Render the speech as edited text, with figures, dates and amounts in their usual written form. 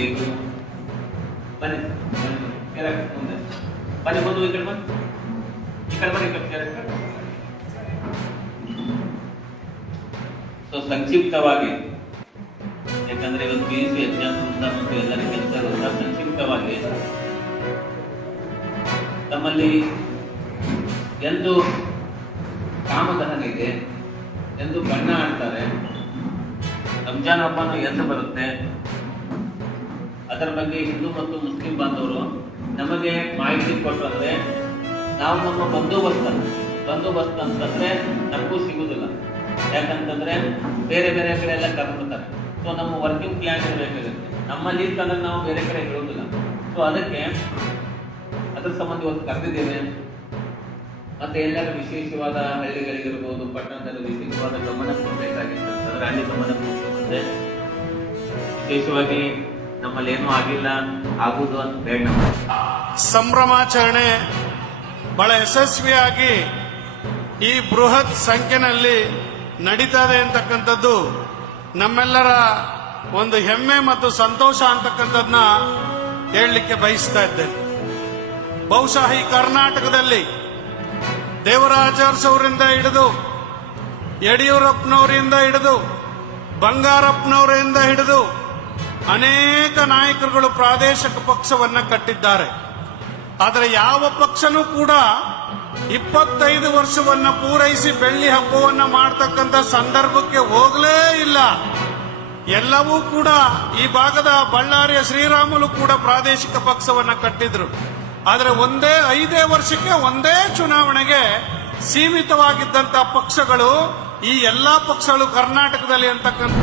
ಹೇಗೂ ಬನ್ನಿ ಮುಂದೆ ಬನ್ನಿ ಬಂದು ಈ ಕಡೆ ಬನ್ನಿ ಈ ಕಡೆ ಸೊ ಸಂಕ್ಷಿಪ್ತವಾಗಿ, ಯಾಕಂದ್ರೆ ಇವತ್ತು PUC ಎಕ್ಸಾಮ್ ಮತ್ತು ಎಲ್ಲರ ಕೆಲಸ ಇರುತ್ತಾ, ಸಂಕ್ಷಿಪ್ತವಾಗಿ ತಮ್ಮಲ್ಲಿ ಎಂದು ಕಾಮದಹನ ಇದೆ, ಎಂದು ಬಣ್ಣ ಆಡ್ತಾರೆ, ರಂಜಾನ್ ಹಬ್ಬನು ಎಂದು ಬರುತ್ತೆ, ಅದರ ಬಗ್ಗೆ ಹಿಂದೂ ಮತ್ತು ಮುಸ್ಲಿಂ ಬಾಂಧವರು ನಮಗೆ ಮಾಹಿತಿ ಕೊಟ್ಟರು. ಅಂದ್ರೆ ನಾವು ನಮ್ಮ ಬಂದೋಬಸ್ತ್ ಅಂತಂದ್ರೆ ನಮಗೂ ಸಿಗುದಿಲ್ಲ. ಯಾಕಂತಂದ್ರೆ ಬೇರೆ ಬೇರೆ ಕಡೆ ಎಲ್ಲ ಕರ್ಕೊತಾರೆ. ಸೊ ನಮ್ಮ ವರ್ಕಿಂಗ್ ಪ್ಲಾನ್ ಇರಬೇಕಾಗುತ್ತೆ. ನಮ್ಮಲ್ಲಿ ತಂದ್ರೆ ನಾವು ಬೇರೆ ಕಡೆ ಇರೋದಿಲ್ಲ. ಸೊ ಅದಕ್ಕೆ ಅದ್ರ ಸಂಬಂಧ ಇವತ್ತು ಕರೆದಿದ್ದೇವೆ. ಮತ್ತೆ ಎಲ್ಲರೂ ವಿಶೇಷವಾದ ಹಳ್ಳಿಗಳಿಗಿರ್ಬೋದು, ಪಟ್ಟಣದಲ್ಲಿ ವಿಶೇಷವಾದ ಗಮನ ಕೊಡಬೇಕಾಗಿರ್ತದೆ. ಅಲ್ಲಿ ಗಮನ ಕೊಡುತ್ತೆ. ವಿಶೇಷವಾಗಿ ನಮ್ಮಲ್ಲಿ ಏನೂ ಆಗಿಲ್ಲ, ಆಗುವುದು ಅಂತ ಬೇಡ. ಸಂಭ್ರಮಾಚರಣೆ ಬಹಳ ಯಶಸ್ವಿಯಾಗಿ ಈ ಬೃಹತ್ ಸಂಖ್ಯೆನಲ್ಲಿ ನಡೀತದೆ ಅಂತಕ್ಕಂಥದ್ದು ನಮ್ಮೆಲ್ಲರ ಒಂದು ಹೆಮ್ಮೆ ಮತ್ತು ಸಂತೋಷ ಅಂತಕ್ಕಂಥದ್ದನ್ನ ಹೇಳಲಿಕ್ಕೆ ಬಯಸ್ತಾ ಇದ್ದೇನೆ. ಬಹುಶಃ ಈ ಕರ್ನಾಟಕದಲ್ಲಿ ದೇವರಾಜ ಅರಸವರಿಂದ ಹಿಡಿದು, ಯಡಿಯೂರಪ್ಪನವರಿಂದ ಹಿಡಿದು, ಬಂಗಾರಪ್ಪನವರಿಂದ ಹಿಡಿದು ಅನೇಕ ನಾಯಕರುಗಳು ಪ್ರಾದೇಶಿಕ ಪಕ್ಷವನ್ನ ಕಟ್ಟಿದ್ದಾರೆ. ಆದರೆ ಯಾವ ಪಕ್ಷನೂ ಕೂಡ 25 ವರ್ಷವನ್ನ ಪೂರೈಸಿ ಬೆಳ್ಳಿ ಹಬ್ಬವನ್ನ ಮಾಡತಕ್ಕಂಥ ಸಂದರ್ಭಕ್ಕೆ ಹೋಗಲೇ ಇಲ್ಲ. ಎಲ್ಲವೂ ಕೂಡ ಈ ಭಾಗದ ಬಳ್ಳಾರಿಯ ಶ್ರೀರಾಮುಲು ಕೂಡ ಪ್ರಾದೇಶಿಕ ಪಕ್ಷವನ್ನ ಕಟ್ಟಿದ್ರು. ಆದರೆ 5 ವರ್ಷಕ್ಕೆ ಒಂದೇ ಚುನಾವಣೆಗೆ ಸೀಮಿತವಾಗಿದ್ದಂತಹ ಪಕ್ಷಗಳು, ಈ ಎಲ್ಲಾ ಪಕ್ಷಗಳು ಕರ್ನಾಟಕದಲ್ಲಿ ಅಂತಕ್ಕಂಥ